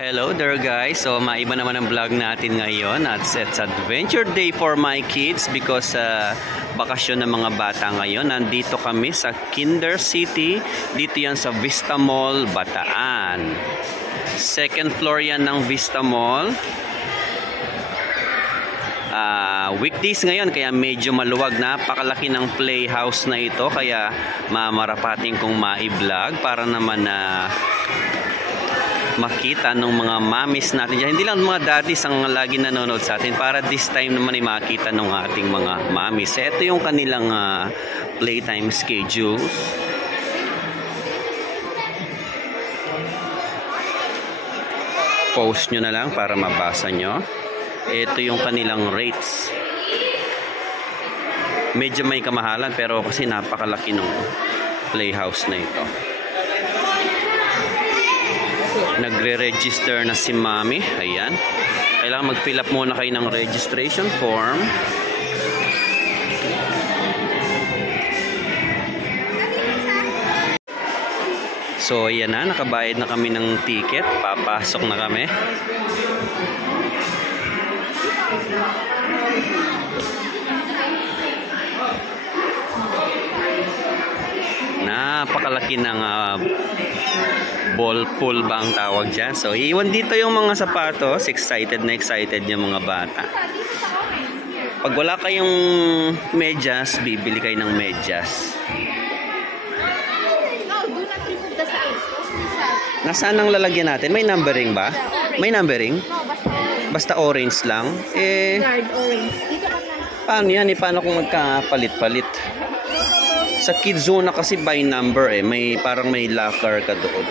Hello there guys, so maiba naman ang vlog natin ngayon at it's adventure day for my kids because bakasyon ng mga bata ngayon. Nandito kami sa Kinder City, dito yan sa Vista Mall, Bataan. Second floor yan ng Vista Mall. Weekdays ngayon kaya medyo maluwag, napakalaki ng playhouse na ito kaya mamarapating kong ma-vlog para naman makita ng mga mamis natin dyan. Hindi lang mga daddies ang lagi nanonood sa atin, para this time naman ay makita ng ating mga mamis. Ito yung kanilang playtime schedule. Post nyo na lang para mabasa nyo. Ito yung kanilang rates. Medyo may kamahalan pero kasi napakalaki ng playhouse na ito. Nagre-register na si Mami. Ayan. Kailangan mag-fill up muna kayo ng registration form. So, ayan na. Nakabayad na kami ng ticket. Papasok na kami. Napakalaki ng ball pool ba ang tawag dyan. So, iwan dito yung mga sapatos. Excited na excited yung mga bata. Pag wala kayong medyas, bibili kayo ng medyas. Nasaan ang lalagyan natin? May numbering ba? May numbering? Basta orange lang. Paano yan? Paano kung magkapalit-palit? Sa kids zone na kasi by number may parang may locker ka doon.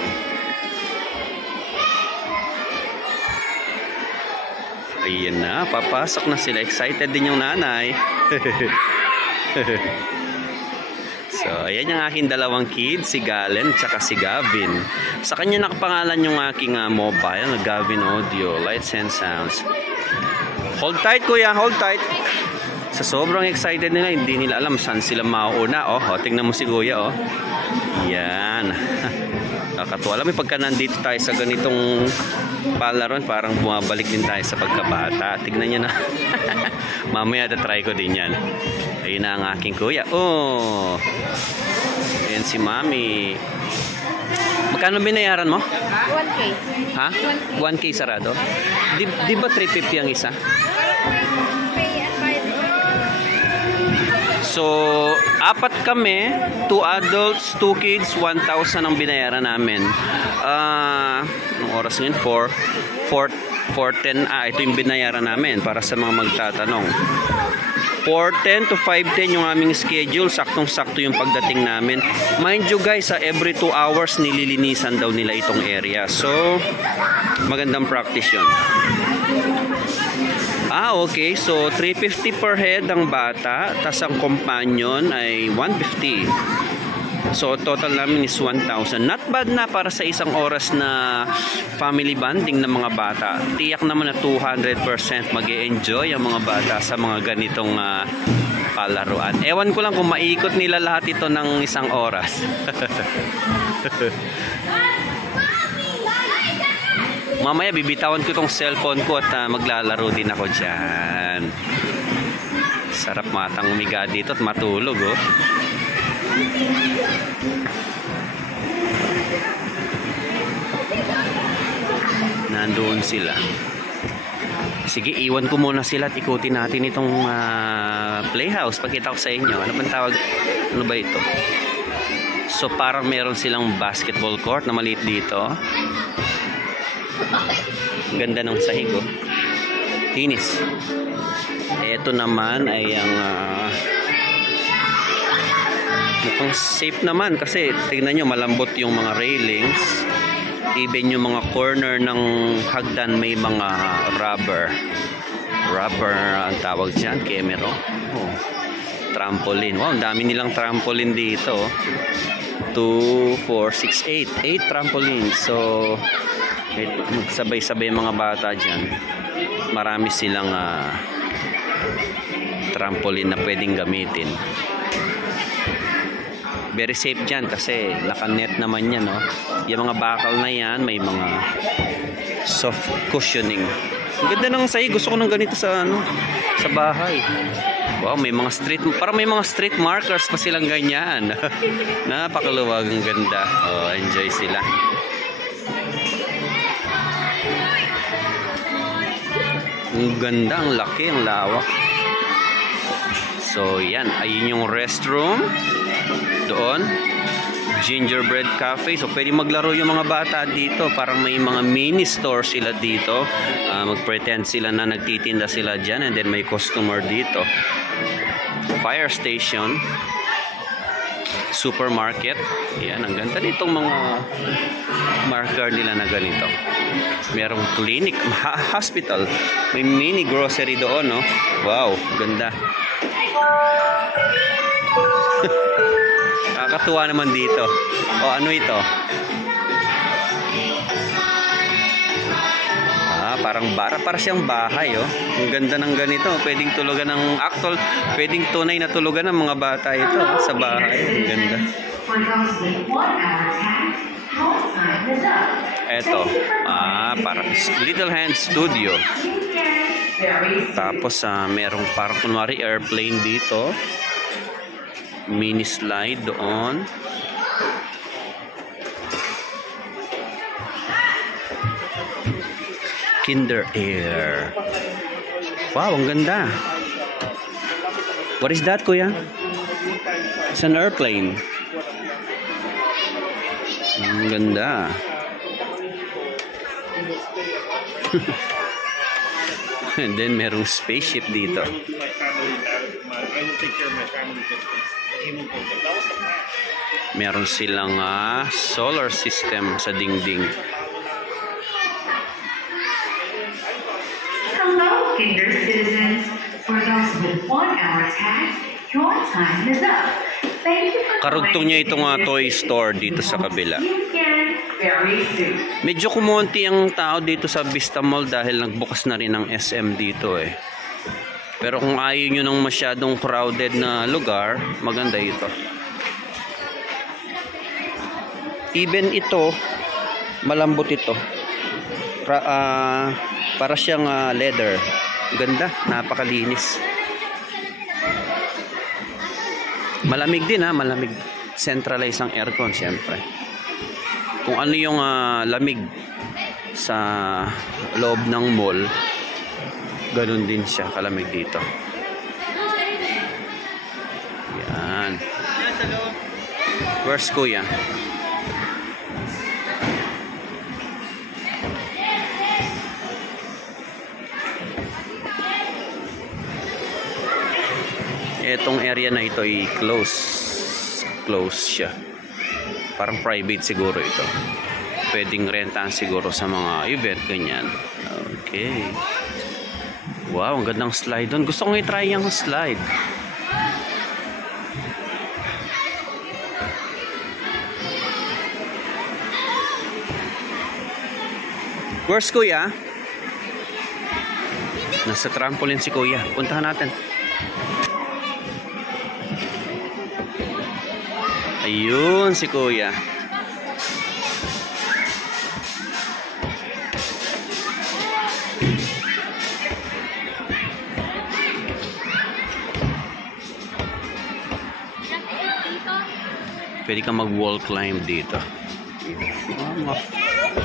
Ayan na, papasok na sila. Excited din yung nanay. So, ayan yung aking dalawang kids, si Galen at si Gavin. Sa kanya nakapangalan yung aking mobile, Gavin Audio, Lights and Sounds. Hold tight kuya, hold tight. Sa sobrang excited nila, hindi nila alam saan sila mauuna. Tingnan mo si kuya, yan. Nakakatuwa. Alam mo, pagka nandito tayo sa ganitong palaron, parang bumabalik din tayo sa pagkabata. Tignan nyo na. Mamaya try ko din yan. Ayun na ang aking kuya. Ayan si Mami. Magkano binayaran mo? 1K. Ha? 1K sarado? Di ba 350 ang isa? So, apat kami, 2 adults, 2 kids, 1,000 ang binayaran namin. Anong oras ngayon? 4:10. Ito yung binayaran namin para sa mga magtatanong. 4:10 to 5:10 yung aming schedule. Saktong-sakto yung pagdating namin. Mind you guys, every 2 hours nililinisan daw nila itong area. So, magandang practice yun. Okay. So, 350 per head ang bata. Tas ang companion ay 150. So, total namin is 1,000. Not bad na para sa isang oras na family bonding ng mga bata. Tiyak naman na 200% mag-e-enjoy ang mga bata sa mga ganitong palaruan. Ewan ko lang kung maikot nila lahat ito ng isang oras. Mamaya bibitawan ko itong cellphone ko at maglalaro din ako dyan. Sarap matang umiga dito at matulog Nandoon sila. Sige, iwan ko muna sila at ikutin natin itong playhouse. Pagkita ko sa inyo. Ano bang tawag? Ano ba ito? So parang meron silang basketball court na maliit dito. Ganda ng sahig Tinis. Ito naman ay ang mukhang safe naman kasi tingnan nyo, malambot yung mga railings. Even yung mga corner ng hagdan may mga rubber ang tawag dyan, kemero. Trampoline. Wow, ang dami nilang trampoline dito. 2, 4, 6, 8 trampoline. So magsabay-sabay mga bata dyan. Marami silang trampoline na pwedeng gamitin. very safe dyan kasi naka-net naman yan, no? Yung mga bakal na yan, may mga Soft cushioning. Ang ganda ng sahig. Gusto ko ng ganito sa ano, sa bahay. Wow, may mga street, parang may mga street markers pa silang ganyan. Napakaluwag, ang ganda. Oh, enjoy sila. Ang ganda, ang laki, ang lawak. So, yan. Ayun yung restroom. Doon. Gingerbread cafe. So, pwede maglaro yung mga bata dito. Parang may mga mini store sila dito. Mag-pretend sila na nagtitinda sila dyan. And then may customer dito. Fire station. Supermarket. Yan. Ang ganda ditong mga marker nila na ganito. Merong clinic. Hospital. May mini grocery doon, no? Wow. Ganda. Kakatuwa naman dito. O, ano ito? Parang para siyang bahay, oh. Ang ganda ng ganito. Pwedeng tulugan ng actual, pwedeng tunay na tulugan ng mga bata ito, oh, sa bahay. Ang ganda. Eto, parang Little Hand Studio. Tapos, merong parang kunwari airplane dito. Mini slide doon. Kinder Air. Wow, ang ganda. What is that, kuya? It's an airplane. Ang ganda. And then merong spaceship dito. Meron silang solar system sa dingding. Hello, Kinder citizens. For those with 1-hour tags, your time is up. Thank you for Karugtong niya itong toy store dito sa kabila. very soon. Medyo kumonti ang tao dito sa Vista Mall dahil nagbukas na rin ang SM dito eh. Pero kung ayaw nyo ng masyadong crowded na lugar, maganda ito. Even ito, malambot ito. Para siyang leather. Ganda, napakalinis. Malamig din malamig. Centralized ang aircon siyempre. Kung ano yung lamig sa loob ng mall, ganun din siya kalamig dito. Yan. Where's kuya? Etong area na ito ay close siya. Parang private siguro ito. Pwedeng rentahan siguro sa mga event ganyan. Okay. Wow, ang gandang slide doon. Gusto kong i-try yung slide. Where's kuya? Nasa trampoline si kuya. Puntahan natin. Ayun si kuya. Pwede kang mag-wall climb dito. Mga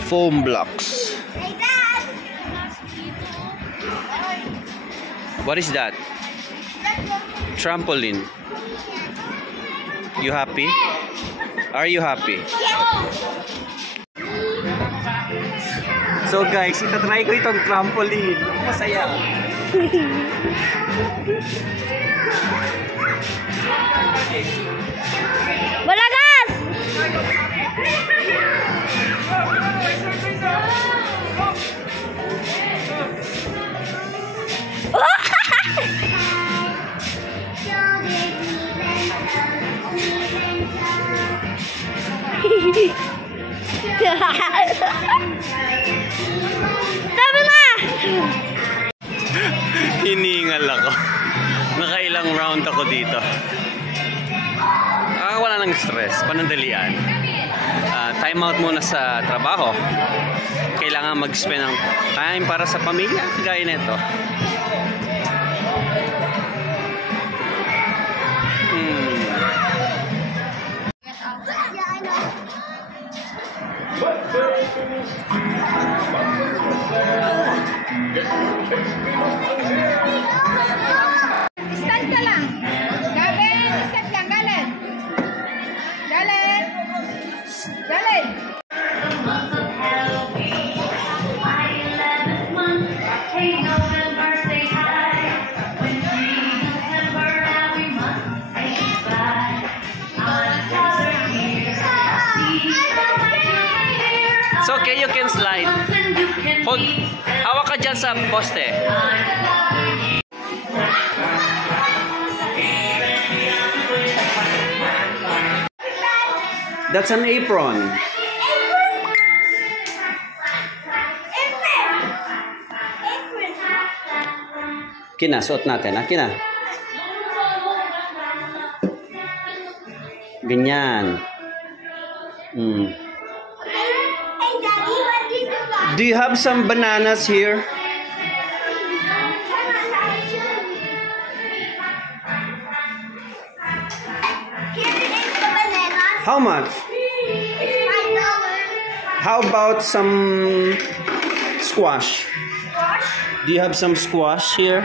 foam blocks. What is that? Trampoline. You happy? Are you happy? So guys, itatry ko itong trampoline. Masaya. Balagas! Tama na! Hiningal ako. Nakailang round ako dito. Wala nang stress. Panandalian. Time time out muna sa trabaho. Kailangan mag-spend ng time para sa pamilya. Kagaya nito. Stand ka lang. Galen, stand lang, Galen. Galen. Galen. It's okay, you can slide. Hold. Hawak ka dyan sa poste. That's an apron. Kina, suot natin. Kina. Ganyan. Do you have some bananas here? How much? How about some squash? Do you have some squash here?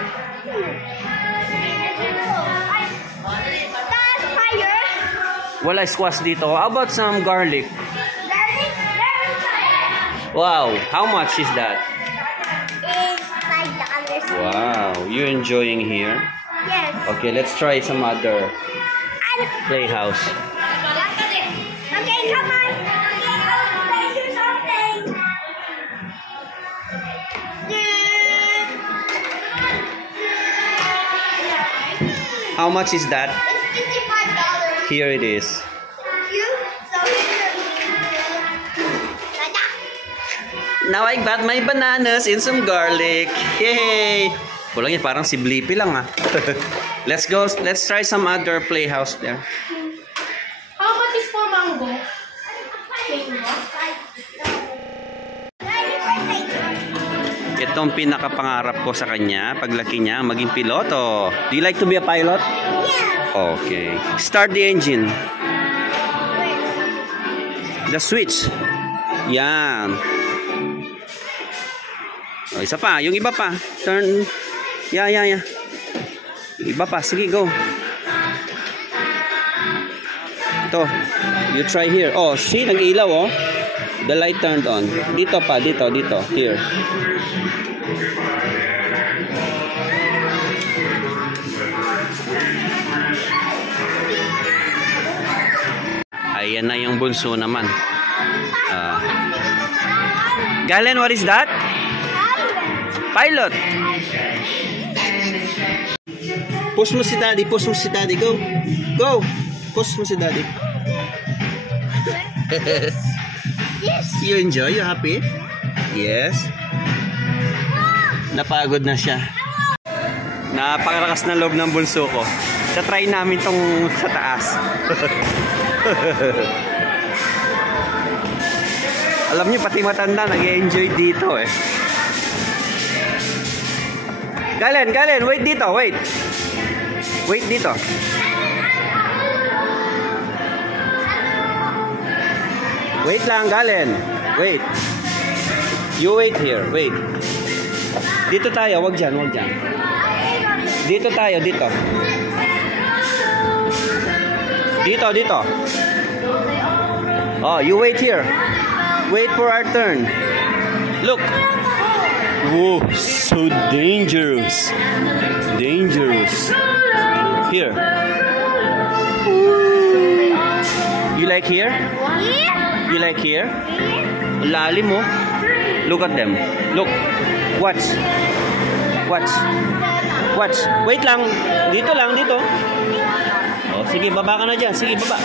Wala squash dito. How about some garlic? Wow, how much is that? Wow, you're enjoying here? Yes. Okay, let's try some other playhouse. Okay, come on. I'll play you something. How much is that? It's $55. Here it is. You? So Now I got my bananas and some garlic. Yay! Kulang yan, parang si Blippi lang ha. Let's go, let's try some other playhouse there. How much is for mango? Itong pinakapangarap ko sa kanya, paglaki niya, maging piloto. Do you like to be a pilot? Yeah. Okay. Start the engine. The switch. Yan. Oh, isa pa. Yung iba pa. Turn. Yeah. Iba pa. Sige, go. Ito. You try here. Oh, see? Nag-ilaw, oh. The light turned on. Dito pa. Dito. Here. Ayan na yung bunso naman. Galen, what is that? Pilot. Push mo si daddy. Go. Push mo si daddy. Yes. You enjoy? You happy? Yes. Napagod na siya. Napakalakas na loob ng bunso ko. Try namin tong sa taas. Alam niyo, pati matanda nag-enjoy dito eh. Galen, wait dito, wait. Wait dito. Wait lang, Galen. Wait. You wait here, wait. Dito tayo, wag dyan. Dito tayo, dito. Dito. Oh, you wait here. Wait for our turn. Look. Whoa, so dangerous. Here. You like here? Yeah. You like here? Lalim mo. Look at them. Look. Watch. Wait lang. Dito. Oh, sige, baba ka na dyan. Sige, baba.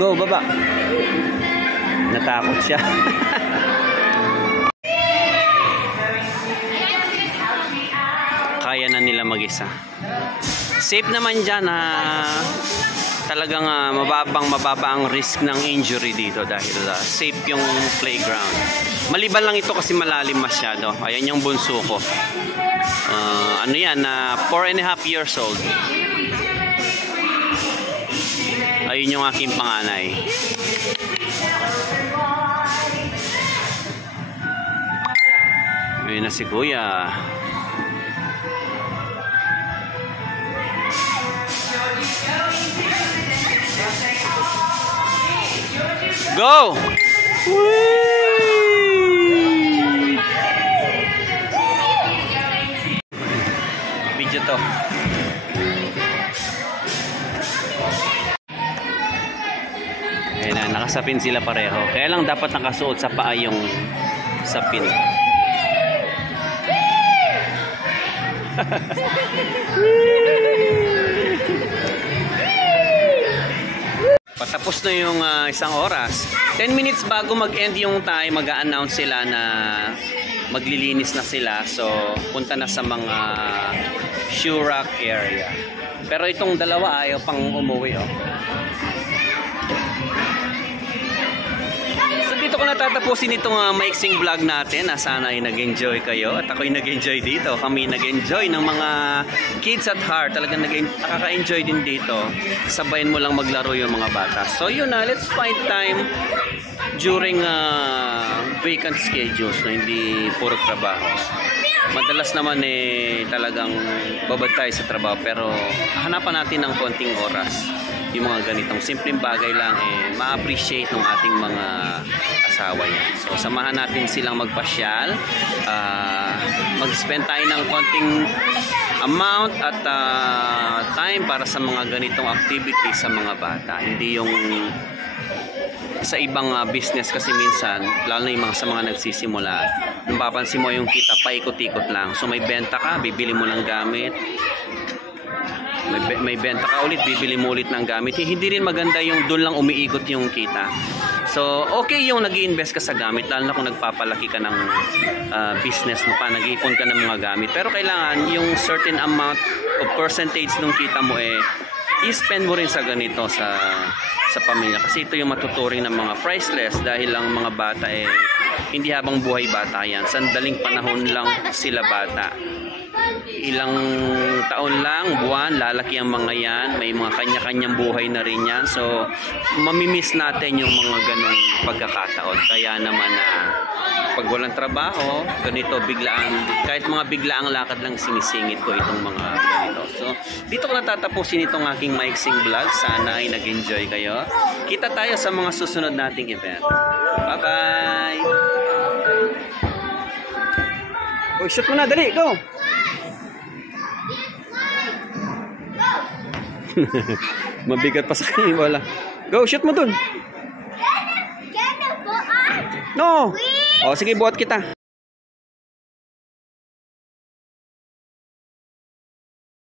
Go, baba. Natakot siya. Kaya na nila mag-isa. Safe naman dyan ha. talagang mababa ang risk ng injury dito dahil safe yung playground. Maliban lang ito kasi malalim masyado. Ayan yung bunso ko. Ano yan, 4.5 years old. Ayun yung aking panganay. Ayun na si Kuya. Go! Video to. Ayan na, nakasapin sila pareho. Kaya lang dapat nakasuot sa paa yung sapin. Patapos na yung isang oras. 10 minutes bago mag-end yung time, mag-a-announce sila na maglilinis na sila. So, punta na sa mga shoe rack area. Pero itong dalawa ayaw pang umuwi, oh. So, dito ko natatapusin itong maiksing vlog natin. Sana ay nag-enjoy kayo at ako'y nag-enjoy dito. Kami nag-enjoy ng mga kids at heart. Talagang nakaka-enjoy din dito. Sabayin mo lang maglaro yung mga bata. So yun na, let's find time during vacant schedules na hindi puro trabaho. Madalas naman talagang babad tayo sa trabaho pero hanapan natin ng konting oras. Yung mga ganitong simpleng bagay lang ma-appreciate ng ating mga asawa yan. So samahan natin silang magpasyal, mag-spend tayo ng konting amount at time para sa mga ganitong activities sa mga bata. Hindi yung sa ibang business kasi minsan, lalo na yung sa mga nagsisimula, nung papansin mo yung kita, paikot-ikot lang. So may benta ka, bibili mo ng gamit. May benta ka ulit, bibili mo ulit ng gamit. Hindi rin maganda yung doon lang umiikot yung kita. So, okay yung nag-i-invest ka sa gamit, lalo na kung nagpapalaki ka ng business mo pa, nag-iipon ka ng mga gamit. Pero kailangan yung certain amount of percentage ng kita mo i-spend mo rin sa ganito sa pamilya. Kasi ito yung matuturing ng mga priceless dahil lang mga bata hindi habang buhay bata yan. Sandaling panahon lang sila bata. Ilang taon lang, buwan, lalaki ang mga yan. May mga kanya-kanyang buhay na rin yan. So, mamimiss natin yung mga ganong pagkakataon. Kaya naman pag walang trabaho, ganito biglaan, kahit mga biglaang lakad lang sinisingit ko itong mga ganito. So, dito ko natatapusin itong aking maiksing vlog. Sana ay nag-enjoy kayo. Kita tayo sa mga susunod nating event. Bye-bye! Oh, shoot mo na, dali, go! Mabigat pa sa kanya, wala. Go, shoot mo dun. No. Oh, sige, buhat kita.